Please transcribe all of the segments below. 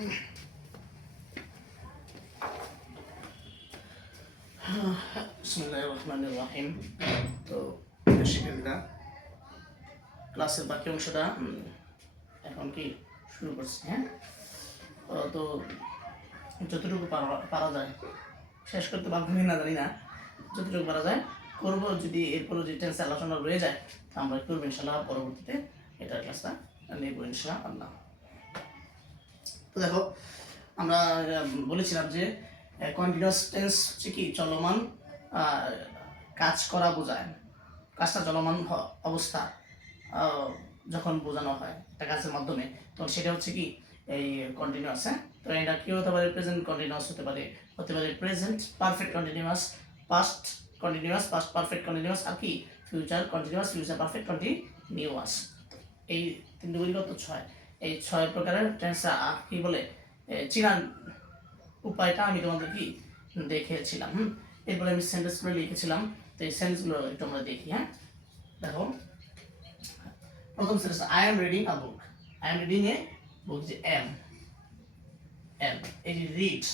বিসমিল্লাহিররহমানিররহিম। তো শিক্ষার্থীরা ক্লাসের বাকি অংশটা এখন কি শুরু করছি। হ্যাঁ, তো যতটুকু পারা যায় শেষ করতে পারবো না জানি না, যতটুকু পারা যায় করবো। যদি এরপরে যে টেন্স আলোচনা রয়ে যায় তা আমরা করবো ইনশাআল্লাহ, পরবর্তীতে এটার ক্লাসটা নেব ইনশাআল্লাহ। তো দেখো, আমরা বলেছিলাম যে কন্টিনিউয়াস টেন্স হচ্ছে কি চলমান কাজ করা বোঝায়। কাজটা চলমান অবস্থা যখন বোঝানো হয় একটা কাজের মাধ্যমে, তখন সেটা হচ্ছে কি এই কন্টিনিউয়াস। হ্যাঁ, তো এটা কি হতে পারে? প্রেজেন্ট কন্টিনিউয়াস হতে পারে, present perfect continuous, past continuous, past perfect continuous, আর কি future continuous, future perfect continuous. এই তিনটি গুলি কত? 6। এই 6 প্রকারের টেন্স কি বলে চিনার উপায়টা আমি তোমাদের কি দেখিয়েছিলাম। এরপরে আমি সেন্টেন্সগুলো লিখেছিলাম, তো এই সেন্টেন্সগুলো একটু আমরা দেখি। হ্যাঁ, দেখো প্রথম sentence, I am reading a book. I am reading a book, যে এম এম এই যে রিড,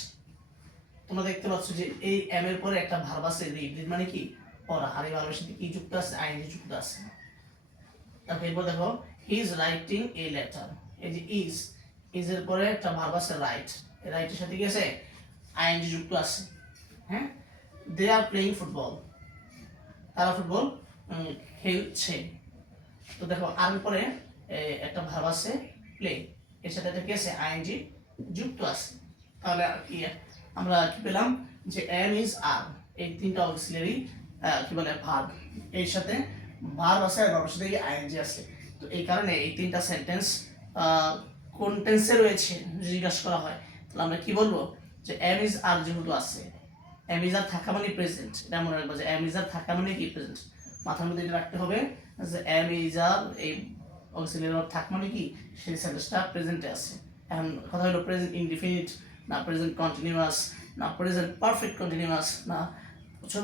তোমরা দেখতে পাচ্ছ যে এই এম এর পরে একটা ভার্ব আছে রিড। রিড মানে কি পড়া, আর এই ভার্বের সাথে কি যুক্ত আছে? আইএনজি যুক্ত আছে। তারপর এরপর দেখো হি ইজ রাইটিং এ লেটার। এই যে ইজ এর পরে একটা ভার্ব আছে রাইট, এই রাইটের সাথে কি আছে? আইএনজি যুক্ত আছে। হ্যাঁ, দে আর প্লেইং ফুটবল, তারা ফুটবল খেলছে। তো দেখো আর পরে একটা ভার্ব আছে প্লে, এর সাথে একটা কি আছে? আইএনজি যুক্ত আছে। তাহলে কি আমরা কি পেলাম? যে এম ইজ আর, এই তিনটা অক্সিলারি কি বলে ভার্ব, এর সাথে ভার্ব আছে আর ভার্বের সাথে আইএনজি আছে। তো এই কারণে এই তিনটা সেন্টেন্স কোন টেন্সে রয়েছে জিজ্ঞাসা করা হয়, তাহলে আমরা কি বলবো? যে এম ইজ আর যেহেতু আছে, এম ইজ আর থাকা মানে প্রেজেন্ট, এটা মনে রাখবো যে এম ইজ আর থাকা মানে কি প্রেজেন্ট। মাথার মধ্যে এটা রাখতে হবে যে এম ইজ আর এই অক্সিলারি ভার্ব থাকা মানে কি সেই সেন্টেন্সটা প্রেজেন্টে আছে। এখন কথা হলো প্রেজেন্ট ইনডিফিনিট না প্রেজেন্ট কন্টিনিউয়াস না প্রেজেন্ট পারফেক্ট কন্টিনিউয়াস না, বুঝছো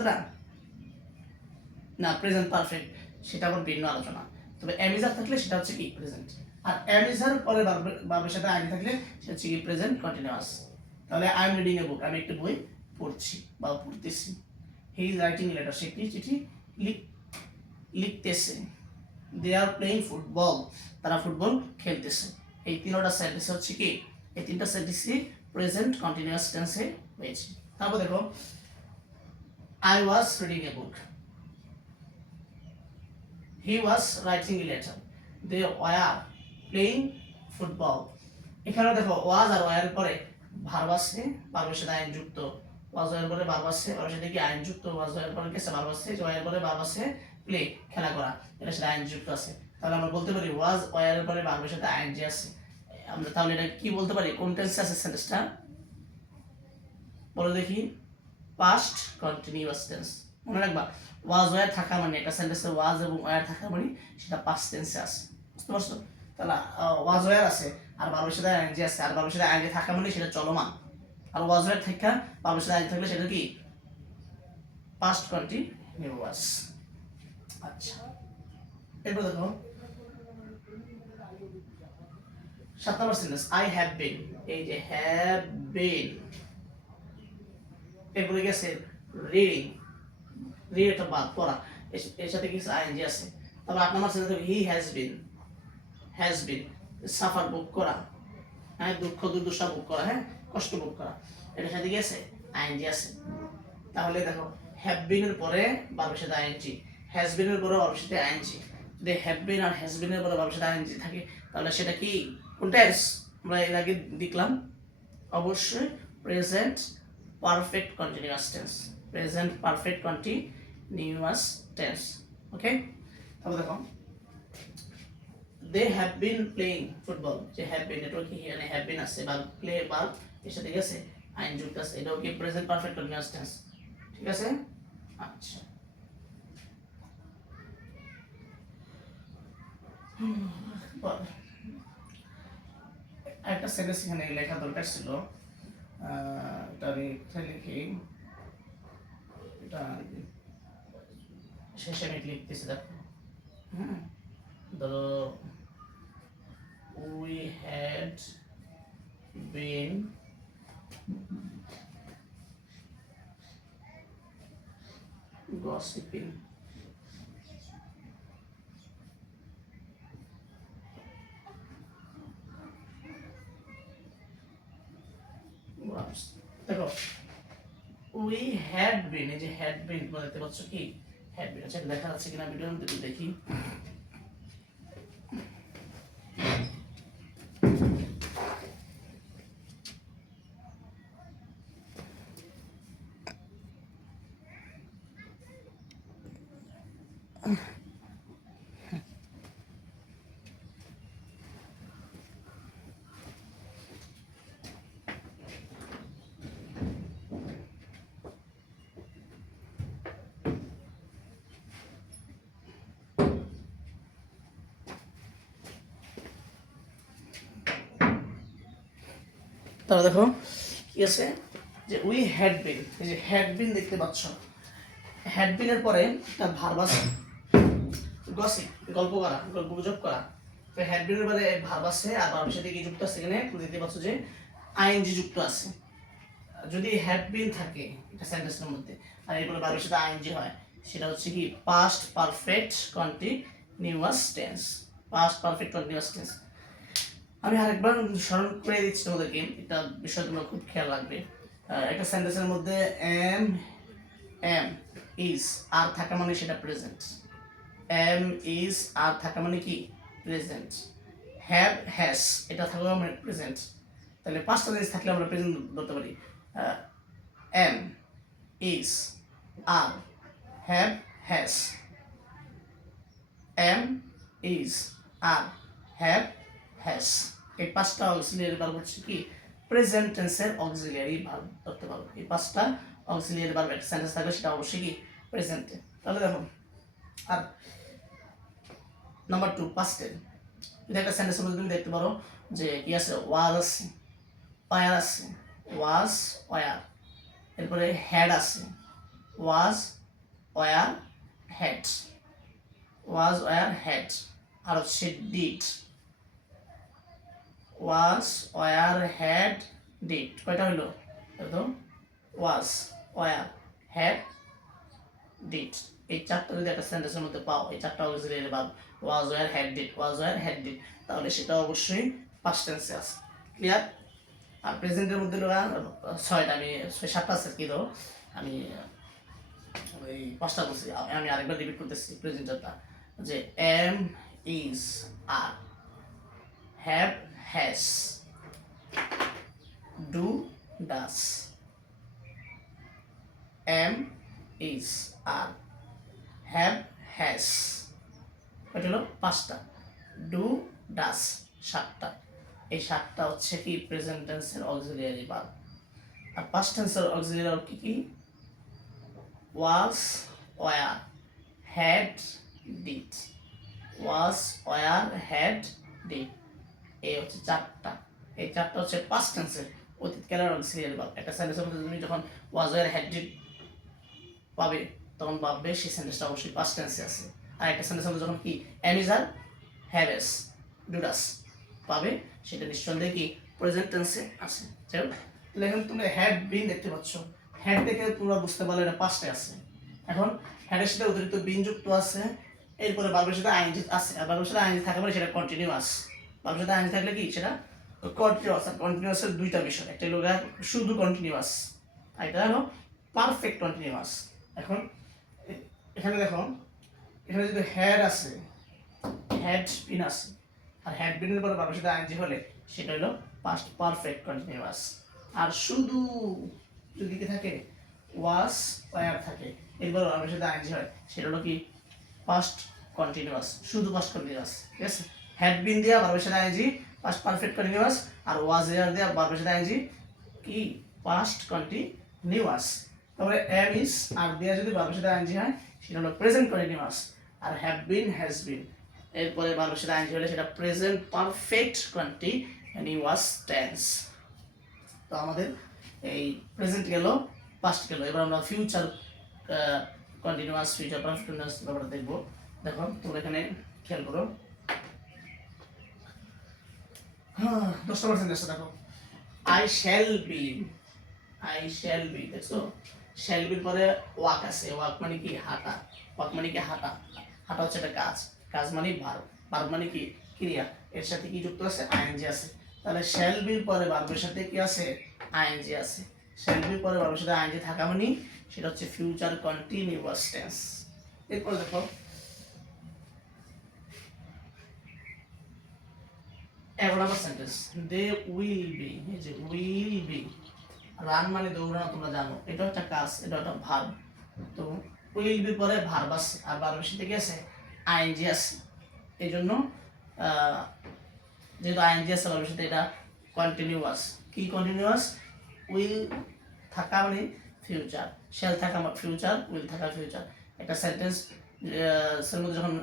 না প্রেজেন্ট পারফেক্ট, সেটা আবার ভিন্ন আলোচনা। তবে এম ইজ আর থাকলে সেটা হচ্ছে কি প্রেজেন্ট, আর এম ইজ আর পরে ভার্বের সাথে আইন থাকলে সেটা হচ্ছে কি প্রেজেন্ট কন্টিনিউয়াস। তাহলে I am reading a book, আমি একটা বই পড়ছি বা পড়তেছি। He is writing a letter, সে একটি চিঠি লিখতেছে। দে আর প্লেইং ফুটবল, তারা ফুটবল খেলতেছে। এই তিনটা সেন্টেন্স হচ্ছে কি, এই তিনটা সেন্টেন্সই প্রেজেন্ট কন্টিনিউয়াস টেন্সে হয়েছে। তারপর দেখো I was reading a book, he was writing a letter, they were playing football. এখানে দেখো ওয়াজ আর ওয়ার পরে ভার্ব আছে, ভার্বের সাথে আইন যুক্ত। ওয়াজ ওয়ার পরে ভার্ব আছে, ভার্বের সাথে কি আইন যুক্ত। ওয়াজ ওয়ার পরে কি আছে? ভার্ব আছে। ওয়ার পরে ভার্ব আছে প্লে, খেলা করা, এটার সাথে আইন যুক্ত আছে। তাহলে আমরা বলতে পারি ওয়াজ ওয়ার পরে ভার্বের সাথে আইএনজি আছে। আমরা তাহলে এটা কি বলতে পারি? কোন টেন্সে আছে সেন্টেন্সটা? বলো দেখি। Past continuous tense. মনে রাখবা ওয়াজ ওয়ার থাকা মানে একটা সেন্টেন্সে ওয়াজ এবং ওয়ার থাকা মানে সেটা পাস্ট টেন্সে আছে, বুঝতে পারছো? তাহলে ওয়াজ ওয়ার আছে আর ভার্বের সাথে আইএনজি আছে, আর ভার্বের সাথে আইএনজি থাকা মানে সেটা চলমান, আর ওয়াজ ওয়ার থাকা ভার্বের সাথে আইএনজি থাকলে সেটা কি পাস্ট কন্টিনিউয়াস। আচ্ছা, এরপর দেখো 7 নম্বর সেন্টেন্স, আই হ্যাভ বিন। এই যে হ্যাভ বিন, এরপরে গেছে রিডিং, রিড একটা বাদ পড়া, এর সাথে কিছু আইএনজি আছে। তারপর 8 নম্বর sentence, he has been suffer ভোগ করা, হ্যাঁ দুঃখ দুর্দশা ভোগ করা, হ্যাঁ কষ্ট ভোগ করা, এটার সাথে কি আছে? আইএনজি আছে। তাহলে দেখো হ্যাভ বিন এর পরে ভার্বের সাথে আইএনজি, হ্যাজ বিন এর পরে ভার্বের সাথে আইএনজি। যদি have been R has been এর পরে ভার্বের সাথে আইএনজি থাকে তাহলে সেটা কি কোন টেন্স? আমরা এর আগে দেখলাম অবশ্যই present perfect continuous tense, present perfect continuous tense. Okay, তাহলে দেখো they have been playing football, যে have been এটা কি এখানে have been আছে বা প্লে বা এর সাথে গেছে আইন যুক্ত আছে, এটাও কি প্রেজেন্ট পারফেক্ট কন্টিনিউয়াস টেন্স। ঠিক আছে, আচ্ছা একটা সেন্টেন্স এখানে লেখা দরকার ছিল, এটা আমি লিখি, এটা শেষে আমি লিখতেছি। দেখো ধরো we had been gossiping. দেখো উই হ্যাড বিন, এই যে হ্যাড বিন বলতে পারছো কি হ্যাড বিন, আচ্ছা দেখা যাচ্ছে কিনা ভিডিওর মধ্যে দেখি। তাহলে দেখো কি আছে যে উই হ্যাড বিন, এই যে হ্যাড বিন দেখতে পাচ্ছ, হ্যাড বিনের পরে একটা ভার্ব আছে গসিপ, গল্প করা, গল্প গুজব করা। তো হ্যাড বিনের পরে ভার্ব আছে আর ভার্বের সাথে কি যুক্ত আছে, এখানে দেখতে পাচ্ছ যে আইএনজি যুক্ত আছে। যদি হ্যাড বিন থাকে এটা সেন্টেন্সের মধ্যে আর এরপরে ভার্বের সাথে আইএনজি হয়, সেটা হচ্ছে কি past perfect continuous tense, past perfect continuous tense. আমি আরেকবার স্মরণ করে দিচ্ছি তোমাদেরকে, এটা বিষয় তোমরা খুব খেয়াল রাখবে। একটা সেন্টেন্সের মধ্যে এম এম ইজ আর থাকা মানে সেটা প্রেজেন্ট, এম ইজ আর থাকা মানে কি প্রেজেন্ট, হ্যাভ হ্যাজ এটা থাকা মানে প্রেজেন্ট। তাহলে পাঁচটা জিনিস থাকলে আমরা প্রেজেন্ট ধরতে পারি, am is are have has, am is are have has. এই পাঁচটা অক্সিলিয়ারি ভার্ব হচ্ছে কি প্রেজেন্ট টেন্সের অক্সিলিয়ারি ভার্ব ধরতে পারবো। এই পাঁচটা অক্সিলিয়ারি ভার্ব একটা সেন্টেন্স থাকলে সেটা অবশ্যই কি প্রেজেন্টে। তাহলে দেখো আর নাম্বার 2 পাস্টে, যদি একটা সেন্টেন্সের মধ্যে তুমি দেখতে পারো যে কি আছে ওয়াজ আছে, ওয়ার আছে, ওয়াজ ওয়ার, এরপরে হ্যাড আছে, was were had, was were had, আর হচ্ছে did, was were had did. কয়টা হইলো? একদম ওয়াজ ওয়ার হ্যাড ডিড। এই চারটা যদি একটা সেন্টেন্সের মধ্যে পাও, এই চারটা auxiliary verb was were had did, was were had did, তাহলে সেটা অবশ্যই পাস্ট টেন্সে আছে। ক্লিয়ার? আর প্রেজেন্টের মধ্যে ছয়টা, আমি সাতটা আছে কি ধরো, আমি ওই পাঁচটা বলছি, আমি আরেকবার রিপিট করতেছি প্রেজেন্টারটা, যে am is are, have has, do does, am is are, have has, এটা হলো পাঁচটা, ডু ডাস সাতটা। এই সাতটা হচ্ছে কি প্রেজেন্ট টেন্সের অক্সিলিয়ারি ভার্ব। আর পাস্ট টেন্সের অক্সিলিয়ারি ভার্ব কি কি? ওয়াজ were had did, was were had did, এই হচ্ছে চারটা। এই চারটা হচ্ছে পাস্ট টেন্সের অতীতকালের অক্সিলিয়ারি ভার্ব। একটা সেন্টেন্সের মধ্যে তুমি যখন ওয়াজ ওয়ার হ্যাড ডিড পাবে তখন ভাববে সেই সেন্টেন্সটা অবশ্যই পাস্ট টেন্সে আছে। আর একটা সেন্টেন্সের মধ্যে যখন কি am is are have has do does পাবে, সেটা নিঃসন্দেহে কি প্রেজেন্ট টেন্সে আছে। যাই হোক, তাহলে এখন তোমরা হ্যাড বিন দেখতে পাচ্ছ, হ্যাড দেখে তোমরা বুঝতে পারলে এটা পাস্টে আছে। এখন হ্যাডের সাথে অতিরিক্ত বিন যুক্ত আছে, এরপরে ভার্বের সাথে আইএনজি আছে, আর ভার্বের সাথে আইএনজি থাকা মানে সেটা কন্টিনিউয়াস। ভার্বের সাথে আইএনজি থাকলে কি সেটা কন্টিনিউয়াস। আর কন্টিনিউয়াসের দুইটা বিষয়, একটা হলো শুধু কন্টিনিউয়াস আর এটা হলো পারফেক্ট কন্টিনিউয়াস। এখন এখানে দেখো, এখানে যদি হ্যাড আছে, হ্যাড বিন আছে, আর হ্যাড বিনের পরে ভার্বের সাথে আইএনজি হলে সেটা হলো পাস্ট পারফেক্ট কন্টিনিউয়াস। আর শুধু যদি কি থাকে ওয়াজ ওয়ার থাকে, এরপর ভার্বের সাথে আইএনজি হয়, সেটা হলো কি পাস্ট কন্টিনিউয়াস, শুধু পাস্ট কন্টিনিউয়াস। ঠিক আছে? হ্যাড বিন দিয়া ভার্বের সাথে আইএনজি পাস্ট পারফেক্ট কন্টিনিউয়াস, আর ওয়াজ ওয়ার দিয়া ভার্বের সাথে আইএনজি কি পাস্ট কন্টিনিউয়াস। তারপরে এম ইজ আর দিয়া যদি ভার্বের সাথে আইএনজি হয় সেটা হলো প্রেজেন্ট কন্টিনিউয়াস। আর হ্যাভ বিন হ্যাজ বিন এরপরে ভার্বের সাথে আইএনজি হলে সেটা প্রেজেন্ট পারফেক্ট কন্টিনিউয়াস টেন্স। তো আমাদের এই প্রেজেন্ট গেল, পাস্ট গেল, এবার আমরা future continuous, future perfect continuous ব্যাপারটা দেখবো। দেখো তোমরা এখানে খেয়াল করো, 10 নম্বর সেন্টেন্সটা দেখো, I shall be, I shall be, দেখছো শ্যাল বির পরে ওয়াক আছে, ওয়াক মানে কি হাঁটা, ওয়াক মানে কি হাঁটা, হাঁটা হচ্ছে একটা কাজ, কাজ মানে ভার্ব, ভার্ব মানে কি ক্রিয়া, এর সাথে কি যুক্ত আছে আইএনজি আছে, তাহলে শ্যাল বির পরে ভার্বের সাথে কি আছে আইএনজি আছে, শ্যাল বির পরে ভার্বের সাথে আইএনজি থাকা মানে সেটা হচ্ছে ফিউচার কন্টিনিউয়াস টেন্স। এরপর দেখো এগারো নম্বর সেন্টেন্স, দে উইল বি, এই যে উইল বি, রান মানে দৌড়ানো তোমরা জানো, এটা একটা কাজ, এটা একটা ভার্ব, তো উইল বি পরে ভার্ব আছে আর ভার্বের সাথে কি আছে আইএনজি আছে, এই জন্য যেহেতু আইএনজি আছে ভার্বের সাথে এটা কন্টিনিউয়াস, কি কন্টিনিউয়াস, উইল থাকা মানে ফিউচার, শ্যাল থাকা ফিউচার, উইল থাকা ফিউচার, একটা সেন্টেন্স এর মধ্যে যখন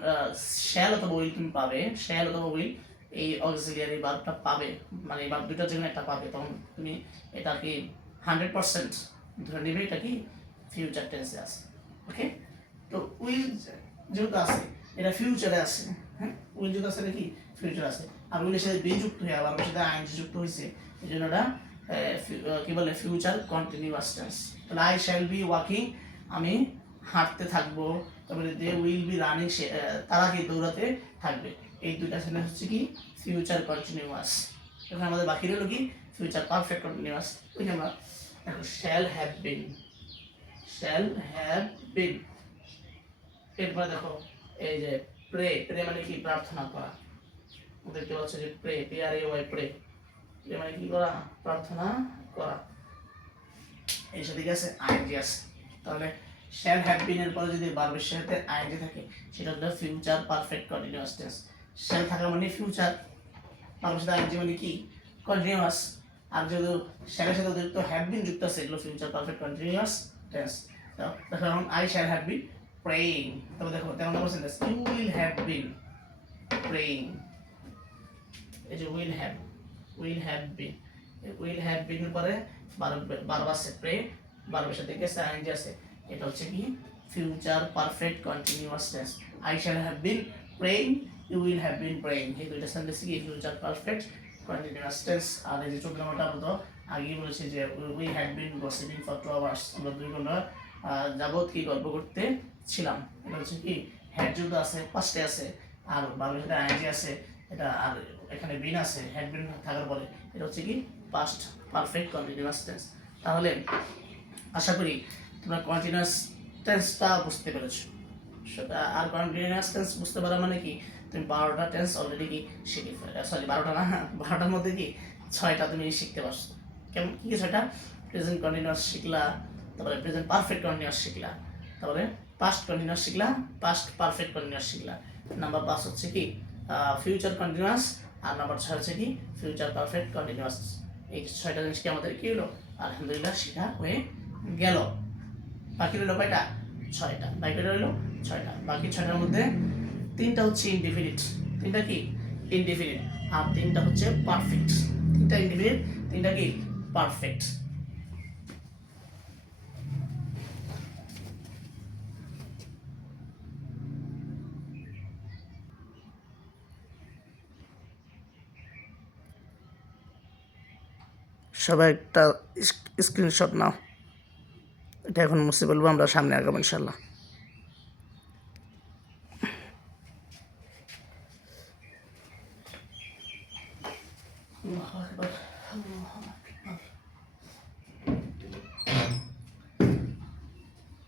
শ্যাল অথবা উইল তুমি পাবে, শ্যাল অথবা উইল এই অক্সিলিয়ারি ভার্বটা পাবে, মানে এই ভার্ব দুটোর জন্য একটা পাবে, তখন তুমি এটা কি 100% ধরে নেবে এটা কি ফিউচার টেন্সে আছে। ওকে, তো উইল যেহেতু আছে এটা ফিউচারে আছে, হ্যাঁ উইল যেহেতু আছে এটা কি ফিউচার আছে, আর উইলের সাথে বি যুক্ত হয়ে আবার ওর সাথে আইএনজি যুক্ত হয়েছে, এই জন্য এটা কি বলে ফিউচার কন্টিনিউয়াস টেন্স। তাহলে আই শ্যাল বি ওয়াকিং, আমি হাঁটতে থাকবো, তারপরে দে উইল বি রানিং, তারা কি দৌড়াতে থাকবে, এই দুইটা সেন্টেন্স হচ্ছে কি ফিউচার কন্টিনিউয়াস। এখন আমাদের বাকি রইল কি ফিউচার পারফেক্ট কন্টিনিউয়াস, ওই যে আমরা দেখো shall have bin, shall have বিন, এরপরে দেখো এই যে প্রে, প্রে মানে কি প্রার্থনা করা, দেখতে পাচ্ছ যে প্রে, PRAY প্রে, প্রে মানে কি করা প্রার্থনা করা, এই সাথে কি আছে আইএনজি আছে, তাহলে শ্যাল হ্যাভ বিন এর পরে যদি ভার্বের সাথে আইএনজি থাকে সেটা হলো future perfect continuous tense, shall থাকা মানে ফিউচার, ভার্বের সাথে আইএনজি মানে কি কন্টিনিউয়াস, আর যেহেতু শ্যালের সাথে অতিরিক্ত হ্যাভ বিন যুক্ত আছে এগুলো ফিউচার পারফেক্ট কন্টিনিউয়াস টেন্স। দেখো এখন I shall have been praying, তবে দেখো 13 নম্বর sentence, you will have been praying, এই যে will have been, will have been এর পরে ভার্ব আছে প্রে, ভার্বের সাথে কি আছে আইএনজি আছে, এটা হচ্ছে কি future perfect continuous tense, I shall have been praying, you will have been praying, এই দুইটা সেন্টেন্স কি ফিউচার পারফেক্ট কন্টিনিউয়াস টেন্স। আর এই যে 14 নম্বরটা আমরা তো আগেই বলেছি যে we had been gossiping for 2 hours, আমরা 2 ঘন্টা যাবত কি গল্প করতে ছিলাম, এটা হচ্ছে কি হ্যাড যুক্ত আছে পাস্টে আছে আর ভার্বের সাথে আইএনজি আছে, এটা আর এখানে বিন আছে, হ্যাড বিন থাকার পরে এটা হচ্ছে কি পাস্ট পারফেক্ট কন্টিনিউয়াস টেন্স। তাহলে আশা করি তোমরা কন্টিনিউয়াস টেন্সটা বুঝতে পেরেছো, আর কন্টিনিউয়াস টেন্স বুঝতে পারা মানে কি তুমি 12টা টেন্স অলরেডি কি শিখে ফেলে, সরি 12টা না 12টার মধ্যে কি 6টা তুমি শিখতে পারছো, কেমন কি 6টা, প্রেজেন্ট কন্টিনিউয়াস শিখলা, তারপরে প্রেজেন্ট পারফেক্ট কন্টিনিউয়াস শিখলা, তারপরে পাস্ট কন্টিনিউয়াস শিখলা, পাস্ট পারফেক্ট কন্টিনিউয়াস শিখলা, নাম্বার 5 হচ্ছে কি ফিউচার কন্টিনিউয়াস, আর নাম্বার 6 হচ্ছে কি ফিউচার পারফেক্ট কন্টিনিউয়াস। এই 6টা জিনিস কি আমাদের কি হলো আলহামদুলিল্লাহ শেখা হয়ে গেল। বাকি রইল কয়টা 6টা, বাকি রইল 6টা, বাকি 6টার মধ্যে 3টা হচ্ছে ইনডিফিনিট, 3টা কি ইনডিফিনিট, আর 3টা হচ্ছে পারফেক্ট, 3টা ইনডিফিনিট 3টা কি পারফেক্ট। সবাই একটা স্ক্রিনশট নাও, এটা এখন মুছে বলবো, আমরা সামনে আগাবো ইনশাল্লাহ।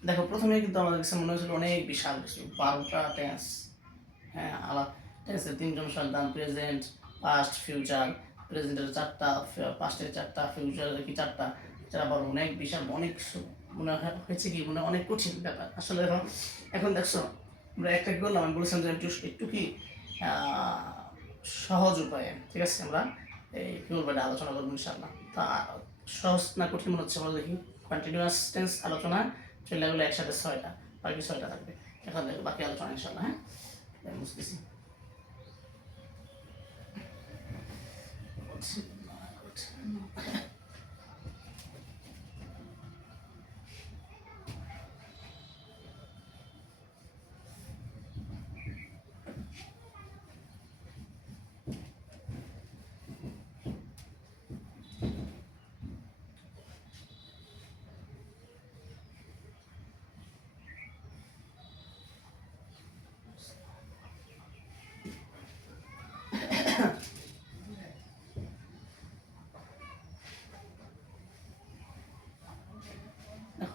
দেখো প্রথমে কিন্তু আমাদের কাছে মনে হয়েছিল অনেক বিশাল কিছু, 12টা টেন্স, হ্যাঁ আলাদা টেন্সের 3জন সন্তান, প্রেজেন্ট পাস্ট ফিউচার, প্রেজেন্টের 4টা, পাস্টের 4টা, ফিউচারের কি 4টা, যারা বড় অনেক বিশাল অনেক মনে হয়েছে কি মনে অনেক কঠিন ব্যাপার, আসলে এখন দেখছো আমরা একটা কি করলাম, আমি বলেছিলাম যে একটু কি সহজ উপায়ে, ঠিক আছে আমরা এই কি বলবো এটা আলোচনা করবো ইনশাআল্লাহ। তা সহজ না কঠিন মনে হচ্ছে বলো দেখি, কন্টিনিউয়াস টেন্স আলোচনা চলে গেলে একসাথে 6টা, বাকি 6টা থাকবে, এখন দেখো বাকি আলোচনা ইনশাআল্লাহ। হ্যাঁ বুঝতেছি।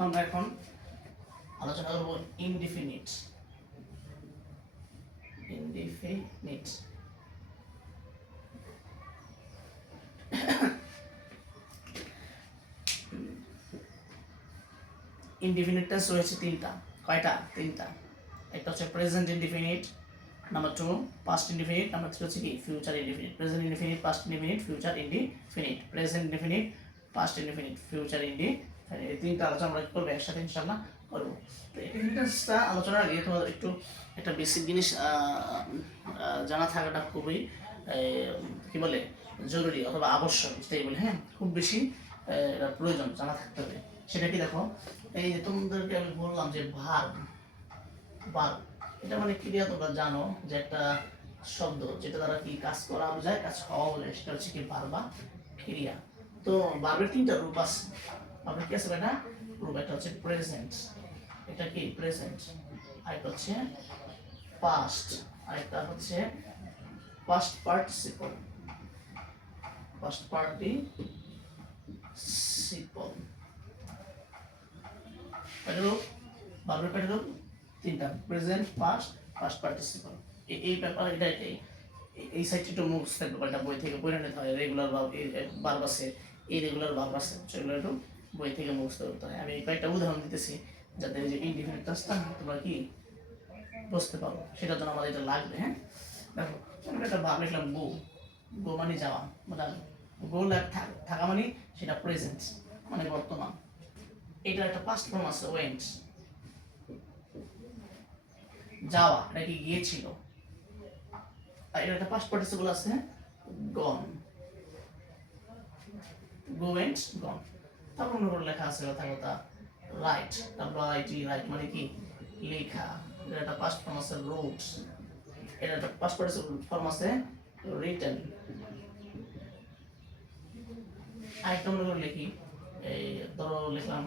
আমরা এখন আলোচনা করবো ইনডিফিনিট। ইনডিফিনিট ইনডিফিনিট টেন্স রয়েছে তিনটা। কয়টা? তিনটা। একটা হচ্ছে present indefinite, number 2 past indefinite, number 3 হচ্ছে কি future indefinite. Present indefinite, past indefinite, future indefinite. Present indefinite, past indefinite, future indefinite, এই তিনটা আলোচনা আমরা করবো একসাথে ইনশাআল্লাহ করবো। তো এই টেন্সটা আলোচনার আগে তোমাদের একটু একটা বেসিক জিনিস জানা থাকাটা খুবই কি বলে জরুরি অথবা আবশ্যক, যেটাই বলে, হ্যাঁ খুব বেশি প্রয়োজন জানা থাকতে হবে। সেটা কি দেখো, এই যে তোমাদেরকে আমি বললাম যে ভার্ব, এটা মানে ক্রিয়া। তোমরা জানো যে একটা শব্দ যেটা দ্বারা কি কাজ করা বোঝায়, কাজ হওয়া বোঝায়, সেটা হচ্ছে কি ভার্ব বা ক্রিয়া। তো ভার্বের তিনটা রূপ আছে। ভার্বের কি আছে এটা রূপ? একটা হচ্ছে প্রেজেন্ট, এটা কি প্রেজেন্ট, আরেকটা হচ্ছে পাস্ট, আরেকটা হচ্ছে পাস্ট পার্টিসিপল। পাস্ট পার্টিসিপল ভার্বের কয়টা রূপ? তিনটা, প্রেজেন্ট, পাস্ট, পাস্ট পার্টিসিপল। এই ব্যাপার এটা এই সাইডটা একটু মুখস্থ ব্যাপারটা বই থেকে পড়ে নিতে হয়। রেগুলার ভার্ব আছে, ইরেগুলার ভার্ব আছে, সেগুলো একটু বই থেকে মুখস্থ করতে হয়। আমি কয়েকটা উদাহরণ দিতেছি যাতে যে ইনডিফিনিট টেন্সটা তোমরা কি বুঝতে পারো, সেটার জন্য আমাদের এটা লাগবে। হ্যাঁ দেখো, আমি একটা ভার্ব লিখলাম গো। গো মানে যাওয়া, গো থাকা মানে সেটা প্রেজেন্ট মানে বর্তমান। এটার একটা পাস্ট ফর্ম আছে ওয়েন্ট, যাওয়া, এটা কি গিয়েছিল। আর এটা একটা পাস্ট পার্টিসিপল আছে গন, গো ওয়েন্ট গন। তারপর অন্য করে লেখা আছে কথা রাইট, ডাব্লিউ-আই-টি, রাইট মানে কি লেখা। এটা একটা পাস্ট ফর্ম আছে রোট, এটা একটা পাস্ট পার্টিসিপল ফর্ম আছে রিটেন। আরেকটা অন্য করে লিখি, এই ধরো লিখলাম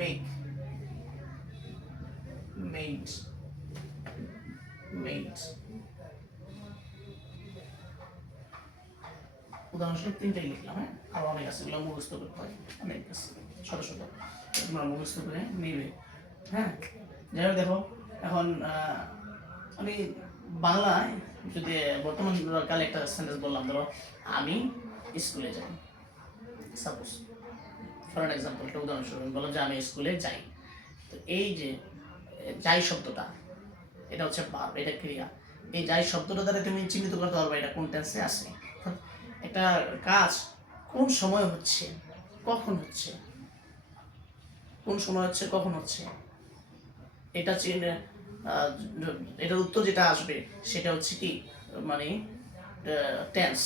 make, made, made। উদাহরণস্বরূপ তিনটাই লিখলাম। হ্যাঁ আরো অনেক আছে, এগুলো মুখস্থ করতে হয়, অনেক আছে ছোট ছোট, তোমরা মুখস্থ করে নিবে। হ্যাঁ যাই হোক, দেখো এখন আমি বাংলায় যদি বর্তমান কালে একটা সেন্টেন্স বললাম, ধরো আমি স্কুলে যাই, সাপোজ ফর অ্যান এক্সাম্পল, একটা উদাহরণস্বরূপ বললাম যে আমি স্কুলে যাই। তো এই যে যাই শব্দটা, এটা হচ্ছে ভার্ব, এটা ক্রিয়া। এই যাই শব্দটা দ্বারা তুমি চিহ্নিত করতে পারবে এটা কোন টেন্সে আছে। একটা কাজ কোন সময় হচ্ছে, কখন হচ্ছে, কোন সময় হচ্ছে, কখন হচ্ছে, এটা এটার উত্তর যেটা আসবে সেটা হচ্ছে কি মানে টেন্স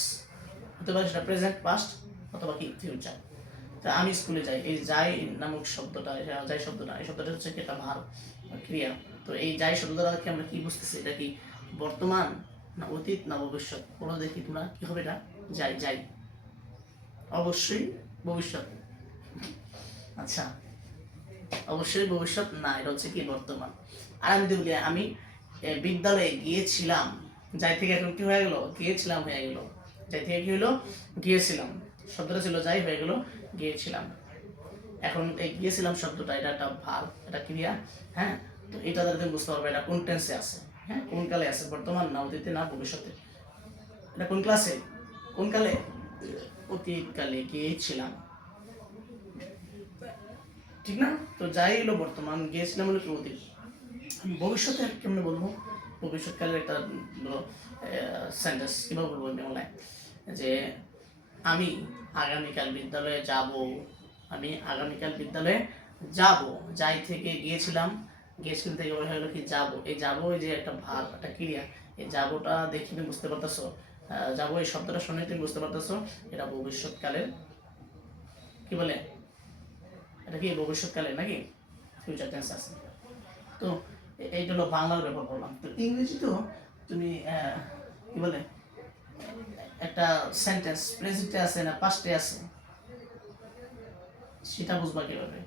হতে পারে, সেটা প্রেজেন্ট, পাস্ট অথবা কি ফিউচার। তা আমি স্কুলে যাই, এই যাই নামক শব্দটা, যাই শব্দটা, এই শব্দটা হচ্ছে কি একটা ভার্ব ক্রিয়া। তো এই যাই শব্দ দ্বারা কি আমরা কি বুঝতেছি, এটা কি বর্তমান না অতীত না ভবিষ্যৎ? বলো দেখি তোমরা কি হবে এটা। যাই, যাই অবশ্যই ভবিষ্যৎ। আচ্ছা অবশ্যই ভবিষ্যৎ না, এটা হচ্ছে কি বর্তমান। আর আমি বলি আমি বিদ্যালয়ে গিয়েছিলাম, যাই থেকে এখন কি হয়ে গেল, গিয়েছিলাম হয়ে গেল। যাই থেকে কি হলো, গিয়েছিলাম, শব্দটা ছিল যাই, হয়ে গেল গিয়েছিলাম। এখন এই গিয়েছিলাম শব্দটা, এটা একটা ভার্ব, এটা ক্রিয়া। হ্যাঁ তো এটা দ্বারা তুমি বুঝতে পারবে এটা কোন টেন্সে আছে, হ্যাঁ কোন কালে আছে, বর্তমান না অতীতে না ভবিষ্যতে। এটা কোন ক্লাসে, কোন কালে, অতীতকালে গিয়েছিলাম, ঠিক না? তো যাই হলো বর্তমান, গিয়েছিলাম হলো কি অতীত। ভবিষ্যতে কেমনে বলবো, ভবিষ্যৎকালের একটা সেন্টেন্স কীভাবে বলবো বাংলায়, যে আমি আগামীকাল বিদ্যালয়ে যাব, আমি আগামীকাল বিদ্যালয়ে যাব। যাই থেকে গিয়েছিলাম, গিয়েছিলাম থেকে হয়ে গেলো কি যাব। এই যাব, এই যে একটা ভার্ব, একটা ক্রিয়া, এই যাবোটা দেখে তুমি বুঝতে পারতেছো, যাব এই শব্দটা শুনে তুমি বুঝতে পারতেছো এটা ভবিষ্যৎকালের কি বলে, এটা কি ভবিষ্যৎকালে নাকি ফিউচার টেন্স আছে। তো এইটা হলো বাংলার ব্যাপার বললাম। তো ইংরেজি তো তুমি কি বলে একটা সেন্টেন্স প্রেজেন্টে আছে না পাস্টে আছে সেটা বুঝবা কিভাবে,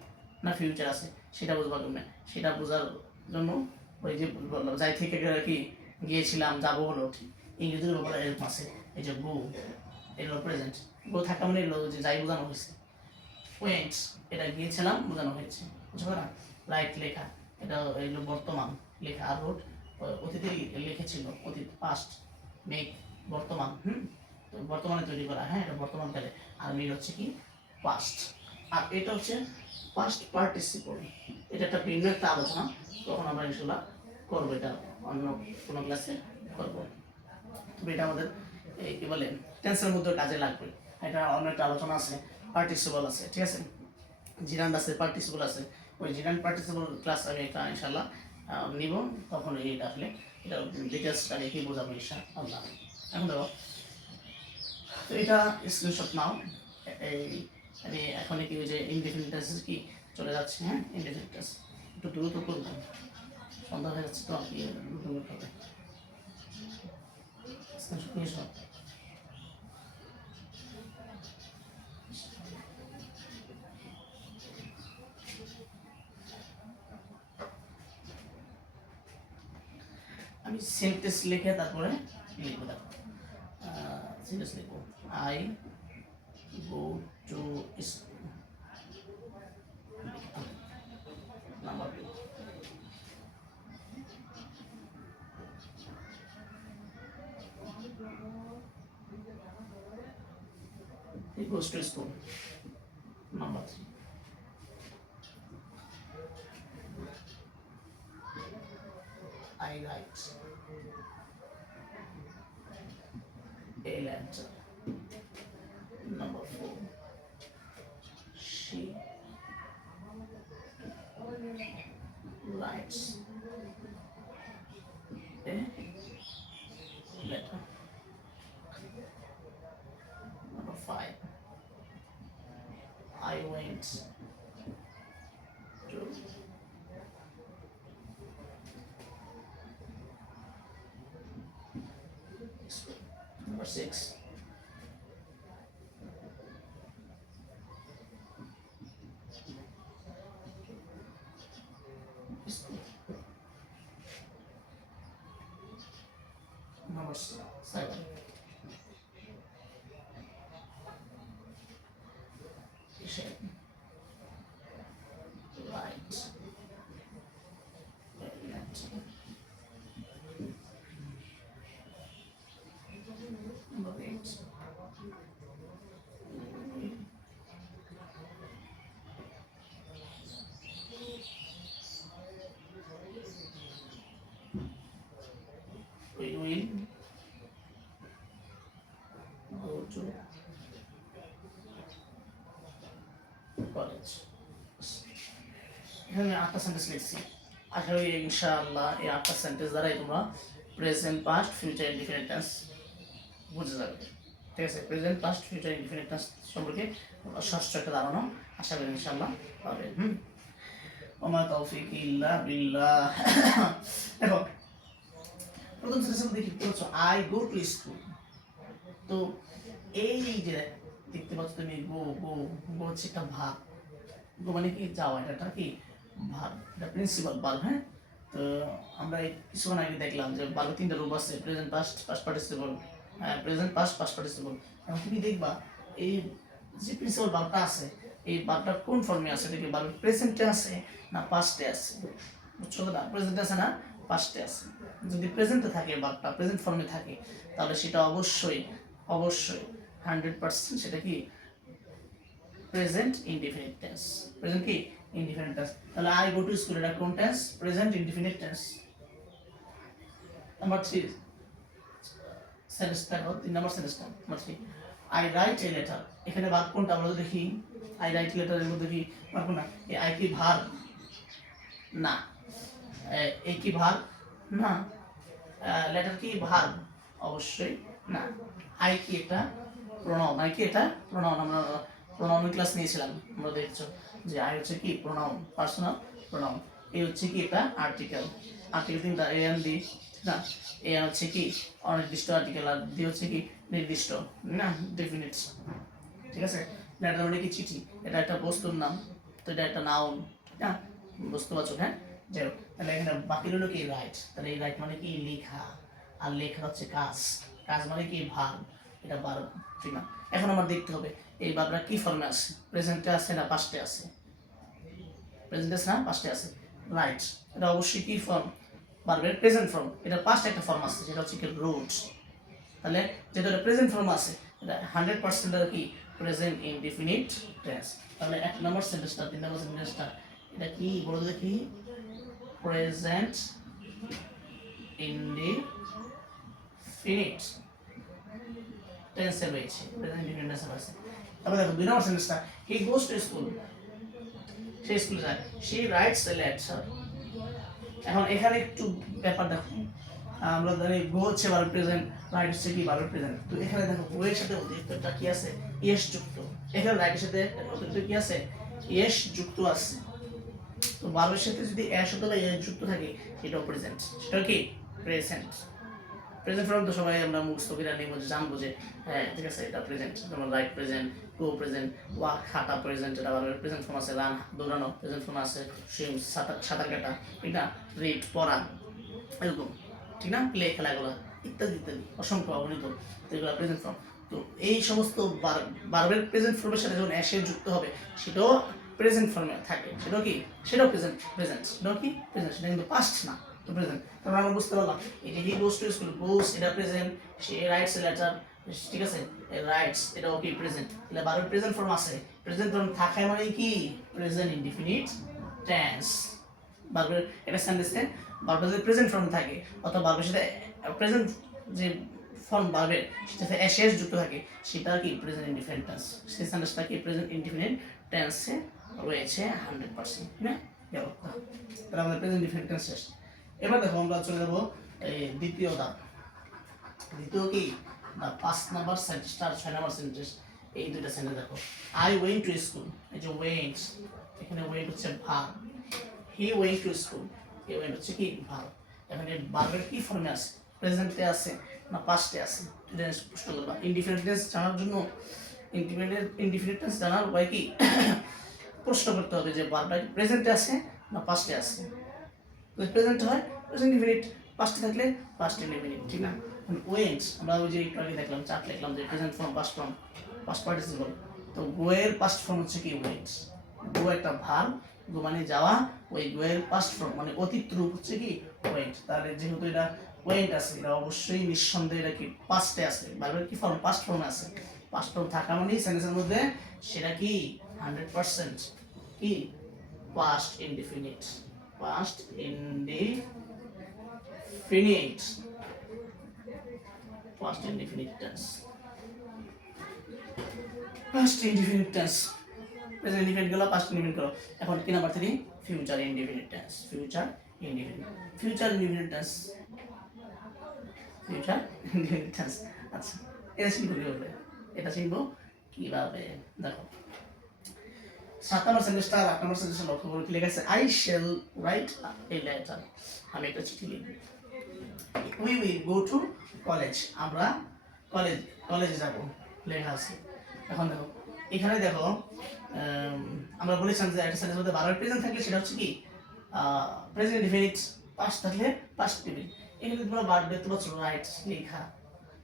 না ফিউচার আছে সেটা বুঝবা কেমনে, সেটা বোঝার জন্য ওই যে বললাম যাই থেকে আর কি গিয়েছিলাম যাবো হলো ইংরেজির ব্যাপারে এরকম আছে এই যে গো এগুলো প্রেজেন্ট গো থাকা মানে এগুলো যে যাই বোঝানো হয়েছে ওয়েন্ট এটা গিয়েছিলাম বোঝানো হয়েছে বুঝতে না রাইট লেখা এটা এগুলো বর্তমান লেখা আর রোড অতীতে লিখেছিল অতীত পাস্ট মেক বর্তমান তো বর্তমানে তৈরি করা হ্যাঁ এটা বর্তমানকালে আর মেক হচ্ছে কি পাস্ট আর এটা হচ্ছে পাস্ট পার্টিসিপল এটা একটা ভিন্ন একটা আলোচনা তখন আমরা ইনশাল্লাহ করবো এটা অন্য কোনো ক্লাসে করবো তবে এটা আমাদের এই কি বলে টেন্সের মধ্যে কাজে লাগবে এটা অন্য একটা আলোচনা আছে পার্টিসিপল আছে ঠিক আছে জিরান্ড আছে পার্টিসিপল আছে ওই জিরান্ড পার্টিসিপল ক্লাস আমি একটা ইনশাল্লাহ নিব তখন এইটা আসলে এটা ডিটেলসটাকে কি বোঝাবো ইনশাআল্লাহ এখন দেখো তো এটা স্ক্রিনশট নাও এই আমি এখন কি ওই যে ইনডিফিনিট টেন্স কি চলে যাচ্ছে হ্যাঁ ইনডিফিনিট টেন্স একটু দ্রুত করব সন্ধ্যা হয়ে যাচ্ছে তো আপনি দ্রুত করতে হবে স্ক্রিনশট নিয়ে সব আমি সেন্টেন্স লিখে তারপরে লিখবো দেখো সেন্টেন্স লিখবো I go to school number 2 he goes to school number 3 I write a letter number 4 she writes a letter number 5 I went to school number 6 number 7 she writes a letter number 8 we will go to college এখানে 8টা sentence লিখছি আশা করি ইনশাআল্লাহ এই 8টা sentence দ্বারাই তোমরা present past future indefinite tense বুঝে যাবে ঠিক আছে present past future indefinite tense সম্পর্কে ষষ্ঠ একটা ধারণা আশা করি ইনশাআল্লাহ পাবে ওমা তৌফিক ইল্লা বিল্লাহ দেখো প্রথম সেন্টেন্স দেখি কি হচ্ছে আই গো টু স্কুল তো এই যে দেখতে পাচ্ছ তুমি গো গো গো হচ্ছে একটা ভাব গো মানে কি যাওয়া এটা কি ভাব এটা প্রিন্সিপাল ভাব হ্যাঁ তো আমরা কিছুক্ষণ আগে দেখলাম যে ভাবে 3টা রূপ আছে প্রেজেন্ট পাস্ট পাস্ট পার্টিসিপল হ্যাঁ প্রেজেন্ট পাস্ট পাস্ট পার্টিসিপল এখন তুমি দেখবা এই যে প্রিন্সিপাল ভাবটা আছে এই ভাবটা কোন ফর্মে আছে এটা কি ভাবে প্রেজেন্টে আছে না পাস্টে আছে বুঝছো না প্রেজেন্টে আছে না পাস্টে আছে যদি প্রেজেন্টে থাকে ভাবটা প্রেজেন্ট ফর্মে থাকে তাহলে সেটা অবশ্যই 100% সেটা কি প্রেজেন্ট ইনডিফিনিট টেন্স প্রেজেন্ট কি ইনডিফিনিট টেন্স তাহলে আই গো টু স্কুল এটা কোন tense present indefinite tense number 3 সেন্টেন্সটা হলো 3 নম্বর সেন্টেন্সটা number 3 I write a letter এখানে ভার্ব কোনটা আমরা দেখি আই রাইট লেটারের মধ্যে কি ভার্ব না এই আই কি ভার্ব না এই কি ভার্ব না লেটার কি ভার্ব অবশ্যই না আই কি এটা প্রোনাউন আই কি এটা প্রোনাউন আমরা প্রোনাউন ক্লাস নিয়েছিলাম আমরা দেখছো যে আই হচ্ছে কি প্রোনাউন পার্সোনাল প্রোনাউন এই হচ্ছে কি এটা আর্টিকেল আর্টিকেল তিনটা এ এন ডি না এ হচ্ছে কি অনির্দিষ্ট আর্টিকেল আর ডি হচ্ছে কি নির্দিষ্ট না ডেফিনিট ঠিক আছে লেটার মানে কি চিঠি এটা একটা বস্তুর নাম তো এটা একটা নাউন না বুঝতে পারছো হ্যাঁ যাই হোক, তাহলে এখানে বাকি রইল কি রাইট, তাহলে এই রাইট মানে কি লেখা, আর লেখা হচ্ছে কাজ, কাজ মানে কি ভার্ব, এটা ভার্ব ঠিক না। এখন আমার দেখতে হবে এই ভার্বটা কি ফর্মে আছে, প্রেজেন্টে আছে না পাস্টে আছে, প্রেজেন্টে আছে না পাস্টে আছে, রাইট এটা অবশ্যই কি ফর্ম, ভার্বের প্রেজেন্ট ফর্ম, এটা পাস্ট একটা ফর্ম আছে যেটা হচ্ছে কি রোড, তাহলে যেটা প্রেজেন্ট ফর্ম আছে এটা 100% এর কি প্রেজেন্ট ইনডিফিনিট টেন্স। তাহলে এক নম্বর সেন্টেন্সটা, তিন নম্বর সেন্টেন্সটা এটা কি বলো দেখি, প্রেজেন্ট ইনডিফিনিট টেন্সে রয়েছে, প্রেজেন্ট ইনডিফিনিট টেন্সে রয়েছে। তারপর দেখো দুই নম্বর সেন্টেন্সটা, হি গোস টু স্কুল, সে স্কুলে যায়, শি রাইটস এ লেটার। এখন এখানে একটু ব্যাপার দেখো, আমরা জানি গো হচ্ছে ভার্ব প্রেজেন্ট, রাইট হচ্ছে কি ভার্ব প্রেজেন্ট, তো এখানে দেখো গো এর সাথে অতিরিক্তটা কি আছে, ইয়েস যুক্ত, এখানে রাইটের সাথে অতিরিক্ত কি আছে, ইয়েস যুক্ত আছে। তো ভার্বের সাথে যদি এস অথবা ইয়েস যুক্ত থাকে সেটাও প্রেজেন্ট, সেটা কি প্রেজেন্ট। প্রেজেন্ট ফর্ম তো সবাই আমরা মুখস্থ করে নিব, জানবো যে হ্যাঁ ঠিক আছে এটা প্রেজেন্ট, যেমন রাইট প্রেজেন্ট, গো প্রেজেন্ট, ওয়াক হাঁটা প্রেজেন্ট, এটা ভার্বের প্রেজেন্ট ফর্ম আছে, রান দৌড়ানো প্রেজেন্ট ফর্ম আছে, সুইম সাঁতার কাটা, ঠিক না, রিড পড়া এরকম, ঠিক না, প্লে খেলাগুলো ইত্যাদি ইত্যাদি অসংখ্য অগণিত, তো এগুলো প্রেজেন্ট ফর্ম। তো এই সমস্ত ভার্বের প্রেজেন্ট ফর্মের সাথে যখন এসে যুক্ত হবে সেটাও প্রেজেন্ট ফর্মে থাকে, সেটাও কি, সেটাও প্রেজেন্ট, প্রেজেন্ট সেটাও কি প্রেজেন্ট, সেটা কিন্তু পাস্ট না, তো প্রেজেন্ট। তারপর আমরা বুঝতে পারলাম এই যে হি গোস টু স্কুল, গোস এটা present, say rights a letter, ঠিক আছে, রাইটস এটাও কি প্রেজেন্ট, তাহলে ভার্বের প্রেজেন্ট ফর্ম আছে, প্রেজেন্ট ফর্ম থাকায় মানে কি প্রেজেন্ট ইনডিফিনিট টেন্স। ভার্বের এটা সেন্টেন্সে ভার্বের যদি প্রেজেন্ট ফর্ম থাকে অথবা ভার্বের সাথে প্রেজেন্ট যে ফর্ম ভার্বের সেটাতে এস যুক্ত থাকে সেটা কি প্রেজেন্ট ইনডিফিনিট টেন্স, সেই সেন্টেন্সটা কি প্রেজেন্ট ইনডিফিনিট টেন্সে রয়েছে 100%, না গেল, তাহলে আমাদের প্রেজেন্ট ইনডিফিনিট টেন্স শেষ। এবার দেখো আমরা চলে যাবো এই দ্বিতীয় ধাপ, দ্বিতীয় কি না 5 নাম্বার সেন্টেন্স আর 6 নাম্বার সেন্টেন্স, এই দুইটা সেন্টেন্স দেখো, আই ওয়েন্ট টু স্কুল, এই যে ওয়েন্ট, এখানে ওয়েন্ট হচ্ছে verb, he went to school, এই ওয়েন্ট হচ্ছে কি ভার্ব। এখন এই ভার্বের কি ফর্মে আছে, প্রেজেন্টে আছে না পাস্টে আছে, এটা প্রশ্ন করবা। ইনডিফিনিট টেন্স জানার জন্য ইনডিফিনিট টেন্স জানার উপায় কি প্রশ্ন করতে হবে যে ভার্বটা প্রেজেন্টে আছে না পাস্টে আছে, যদি প্রেজেন্ট হয় প্রেজেন্ট ইনডিফিনিট, পাস্টে থাকলে পাস্ট ইনডিফিনিট, ঠিক না। ওয়েন্ট আমরা ওই যে একটু আগে দেখলাম চার্ট লিখলাম যে present form past form past participle, তো গো এর পাস্ট ফর্ম হচ্ছে কি ওয়েন্ট, গো একটা ভার্ব, গো মানে যাওয়া, ওই গো এর পাস্ট ফর্ম মানে অতীত রূপ হচ্ছে কি ওয়েন্ট, তাহলে যেহেতু এটা ওয়েন্ট আছে এটা অবশ্যই নিঃসন্দেহে এটা কি পাস্টে আছে, ভার্বের কি ফর্ম পাস্ট ফর্মে আছে, পাস্ট ফর্ম থাকা মানে সেন্টেন্সের মধ্যে সেটা কি 100% কি past indefinite, past indefinite, past indefinite tense, past indefinite tense, present indefinite গেল, পাস্ট ইনডিফিনিট গেল। এখন কি number 3 future indefinite tense, future indefinite, future indefinite tense, future indefinite tense. আচ্ছা এটা শিখবো কিভাবে, এটা শিখবো কিভাবে দেখো 7 নম্বর সেন্টেন্সটা আর 8 নম্বর সেন্টেন্সটা লক্ষ্য করে কি লেখা আছে, I shall write a letter, আমি একটা চিঠি লিখব, we will go to college, আমরা কলেজে যাব লেখা আছে। এখন দেখো এখানে দেখো আমরা বলেছিলাম যে একটা সেন্টেন্সের মধ্যে বারবার প্রেজেন্ট থাকলে সেটা হচ্ছে কি প্রেজেন্ট ইনডিফিনিট, পাস্ট থাকলে পাস্ট ইনডিফিনিট। এখানে তোমরা ভার্ব দেখতে পাচ্ছ রাইট লেখা,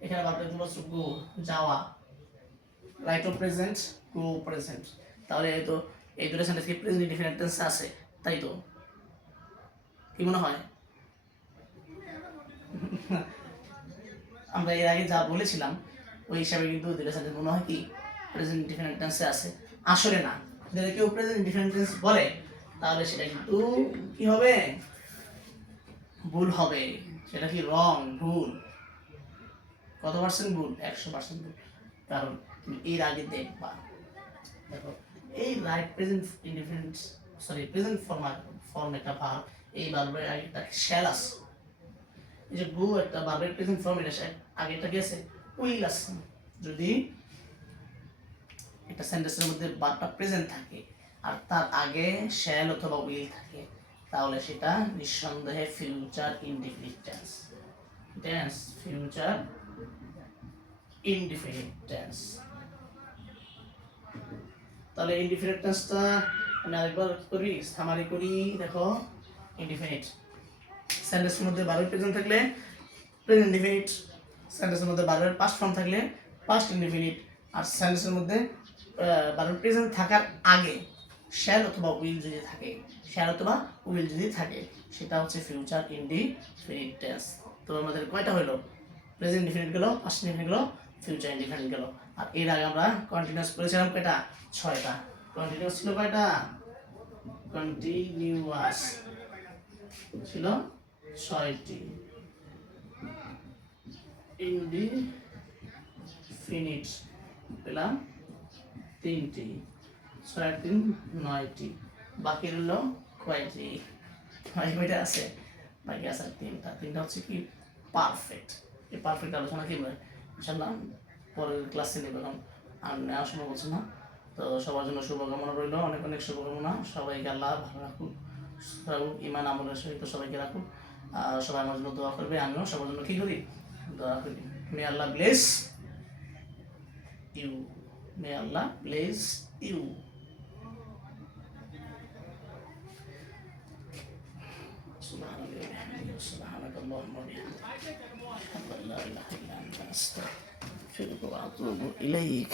এখানে ভার্ব দেখতে পাচ্ছ গো যাওয়া, right of present, go present, তাহলে এই তো এই দুটো সেন্টেন্স কি প্রেজেন্ট ইনডিফিনিট টেন্স আছে, তাই তো কি মনে হয়? আমরা এর আগে যা বলেছিলাম ওই হিসাবে কিন্তু দুটো সেন্টেন্স মনে হয় কি প্রেজেন্ট ইনডিফিনিট টেন্সে আছে, আসলে না, যদি কেউ প্রেজেন্ট ইনডিফিনিট টেন্স বলে তাহলে সেটা কিন্তু কি হবে, ভুল হবে, সেটা কি রং, ভুল, কত পার্সেন্ট ভুল, 100% ভুল, কারণ তুমি এর আগে দেখবা দেখো এই right present indefinite sorry present form একটা ভার্ব, এই ভার্বের আগে একটা শ্যাল আছে, এই যে গো একটা ভার্বের প্রেজেন্ট ফর্ম, এটা আগে একটা কি আছে উইল আছে, যদি একটা সেন্টেন্সের মধ্যে ভার্বটা প্রেজেন্ট থাকে আর তার আগে শ্যাল অথবা উইল থাকে তাহলে সেটা নিঃসন্দেহে future indefinite tense, tense future indefinite tense. তাহলে ইনডিফিনিট টেন্সটা আমি আরেকবার করি সামারি করি, দেখো ইনডিফিনিট। সেন্টেন্সের মধ্যে ভার্বের প্রেজেন্ট থাকলে প্রেজেন্ট ইনডিফিনিট, সেন্টেন্সের মধ্যে ভার্বের পাস্ট ফর্ম থাকলে পাস্ট ইনডিফিনিট, আর সেন্টেন্সের মধ্যে ভার্বের প্রেজেন্ট থাকার আগে শ্যাল অথবা উইল যদি থাকে, শ্যাল অথবা উইল যদি থাকে, সেটা হচ্ছে ফিউচার ইনডিফিনিট টেন্স। তো আমাদের কয়টা হলো? প্রেজেন্ট ইনডিফিনিট গেল, পাস্ট ইনডিফিনিট গেল, ফিউচার ইনডিফিনিট গেল। আর এর আগে আমরা কন্টিনিউয়াস করেছিলাম কয়টা? 6টা। কন্টিনিউয়াস ছিল কয়টা? কন্টিনিউয়াস ছিল 6টি, ইনডিফিনিট পেলাম 3টি, 6 আর 3 9টি, বাকি রইল কয়টি? কয়টা আছে? বাকি আছে 3টা। 3টা হচ্ছে কি? পারফেক্ট। এই পারফেক্ট আলোচনা কি বলে ইনশাআল্লাহ পরের ক্লাসে নেব, এখন আর নেওয়া সম্ভব হচ্ছে না। তো সবার জন্য শুভকামনা রইল, অনেক অনেক শুভকামনা। সবাইকে আল্লাহ ভালো রাখুন, ইমান আমলের সহিত সবাইকে রাখুন। সবাই আমার জন্য দোয়া করবে, আমিও সবার জন্য কি করি? দোয়া করি। May Allah bless you, may Allah bless you. سبحانك اللهم وبحمدك أشهد أن لا إله إلا أنت أستغفرك وأتوب إليك.